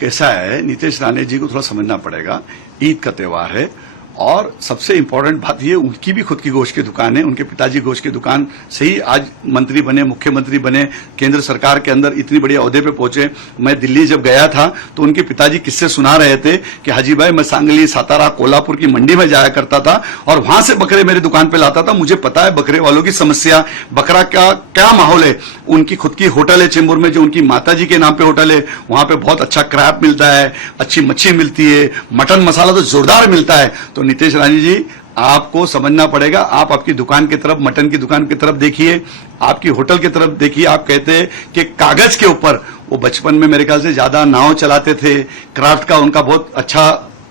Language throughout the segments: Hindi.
कैसा है, नीतीश राणे जी को थोड़ा समझना पड़ेगा। ईद का त्योहार है और सबसे इम्पोर्टेंट बात ये, उनकी भी खुद की गोश्त की दुकान है, उनके पिताजी गोश्त की दुकान से ही आज मंत्री बने, मुख्यमंत्री बने, केंद्र सरकार के अंदर इतनी बड़ी ओहदे पे पहुंचे। मैं दिल्ली जब गया था तो उनके पिताजी किस्से सुना रहे थे कि हाजी भाई मैं सांगली, सातारा, कोल्हापुर की मंडी में जाया करता था और वहां से बकरे मेरी दुकान पे लाता था। मुझे पता है बकरे वालों की समस्या, बकरा का क्या माहौल है। उनकी खुद की होटल है चेंबूर में, जो उनकी माता जी के नाम पे होटल है, वहां पे बहुत अच्छा क्रैब मिलता है, अच्छी मच्छी मिलती है, मटन मसाला तो जोरदार मिलता है। तो नीतीश राणे जी आपको समझना पड़ेगा। आप आपकी दुकान की तरफ, मटन की दुकान की तरफ देखिए, आपकी होटल की तरफ देखिए। आप कहते हैं कि कागज के ऊपर, वो बचपन में मेरे ख्याल से ज्यादा नाव चलाते थे, क्राफ्ट का उनका बहुत अच्छा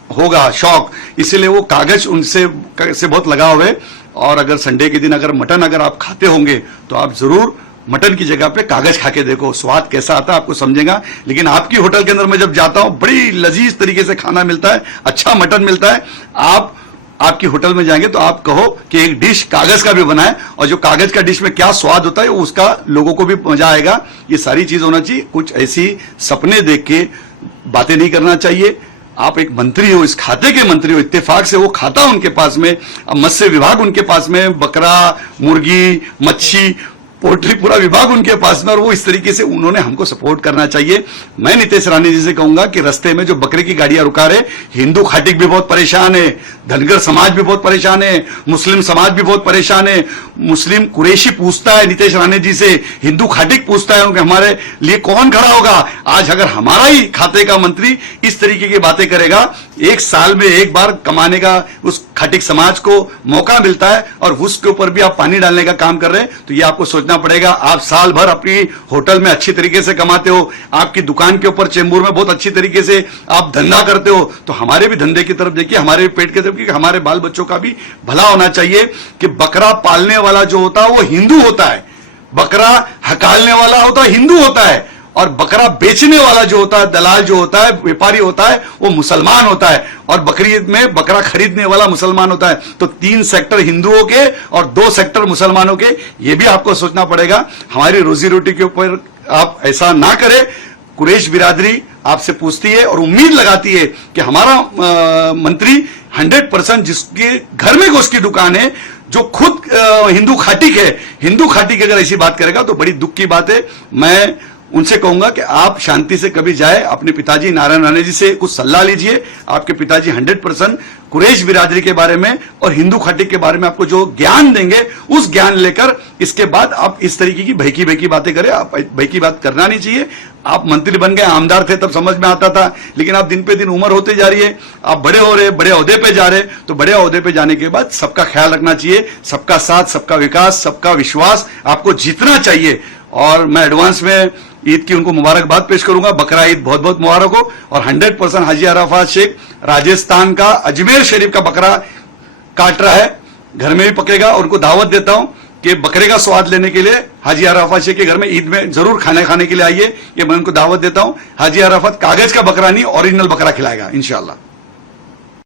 होगा शौक, इसीलिए वो कागज उनसे से बहुत लगाव है। और अगर संडे के दिन अगर मटन अगर आप खाते होंगे तो आप जरूर मटन की जगह पे कागज खा के देखो, स्वाद कैसा आता है आपको समझेगा। लेकिन आपकी होटल के अंदर मैं जब जाता हूं, बड़ी लजीज तरीके से खाना मिलता है, अच्छा मटन मिलता है। आपकी होटल में जाएंगे तो आप कहो कि एक डिश कागज का भी बनाए, और जो कागज का डिश में क्या स्वाद होता है उसका लोगों को भी मजा आएगा। ये सारी चीज होना चाहिए। कुछ ऐसी सपने देख के बातें नहीं करना चाहिए। आप एक मंत्री हो, इस खाते के मंत्री हो, इत्तेफाक से वो खाता उनके पास में, मत्स्य विभाग उनके पास में, बकरा, मुर्गी, मच्छी, पोल्ट्री पूरा विभाग उनके पास में, और वो इस तरीके से उन्होंने हमको सपोर्ट करना चाहिए। मैं नीतीश राणे जी से कहूंगा कि रास्ते में जो बकरे की गाड़ियां रुका रहे, हिंदू खाटिक भी बहुत परेशान है, धनगर समाज भी बहुत परेशान है, मुस्लिम समाज भी बहुत परेशान है। मुस्लिम कुरैशी पूछता है नीतीश राणे जी से, हिंदू खाटिक पूछता है उनके हमारे लिए कौन खड़ा होगा। आज अगर हमारा ही खाते का मंत्री इस तरीके की बातें करेगा, एक साल में एक बार कमाने का उस खाटिक समाज को मौका मिलता है और उसके ऊपर भी आप पानी डालने का काम कर रहे हैं, तो ये आपको सोचना पड़ेगा। आप साल भर अपनी होटल में अच्छी तरीके से कमाते हो, आपकी दुकान के ऊपर चेंबूर में बहुत अच्छी तरीके से आप धंधा करते हो, तो हमारे भी धंधे की तरफ देखिए, हमारे भी पेट की तरफ, कि हमारे बाल बच्चों का भी भला होना चाहिए। कि बकरा पालने वाला जो होता है वो हिंदू होता है, बकरा हकालने वाला होता है हिंदू होता है, और बकरा बेचने वाला जो होता है, दलाल जो होता है, व्यापारी होता है, वो मुसलमान होता है, और बकरी में बकरा खरीदने वाला मुसलमान होता है। तो 3 सेक्टर हिंदुओं के और 2 सेक्टर मुसलमानों के, ये भी आपको सोचना पड़ेगा। हमारी रोजी रोटी के ऊपर आप ऐसा ना करें। कुरैश बिरादरी आपसे पूछती है और उम्मीद लगाती है कि हमारा मंत्री 100% जिसके घर में गोश्त की दुकान है, जो खुद हिंदू खाटिक है, हिंदू खाटिक अगर ऐसी बात करेगा तो बड़ी दुख की बात है। मैं उनसे कहूंगा कि आप शांति से कभी जाए, अपने पिताजी नारायण राणे जी से कुछ सलाह लीजिए। आपके पिताजी 100% कुरैश बिरादरी के बारे में और हिंदू खाटिक के बारे में आपको जो ज्ञान देंगे, उस ज्ञान लेकर इसके बाद आप इस तरीके की भयकी बातें करें। आप भयकी बात करना नहीं चाहिए। आप मंत्री बन गए, आमदार थे तब समझ में आता था, लेकिन आप दिन पे दिन उम्र होते जा रही है, आप बड़े हो रहे, बड़े ओहदे पे जा रहे, तो बड़े ओहदे पे जाने के बाद सबका ख्याल रखना चाहिए। सबका साथ, सबका विकास, सबका विश्वास आपको जीतना चाहिए। और मैं एडवांस में ईद की उनको मुबारकबाद पेश करूंगा। बकरा ईद बहुत बहुत मुबारक हो। और 100% हाजी अराफात शेख राजस्थान का अजमेर शरीफ का बकरा काट रहा है, घर में भी पकेगा, और उनको दावत देता हूं कि बकरे का स्वाद लेने के लिए हाजी अराफात शेख के घर में ईद में जरूर खाने खाने के लिए आइए। ये मैं उनको दावत देता हूं। हाजी अराफात कागज का बकरा नहीं, ओरिजिनल बकरा खिलाएगा इंशाअल्लाह।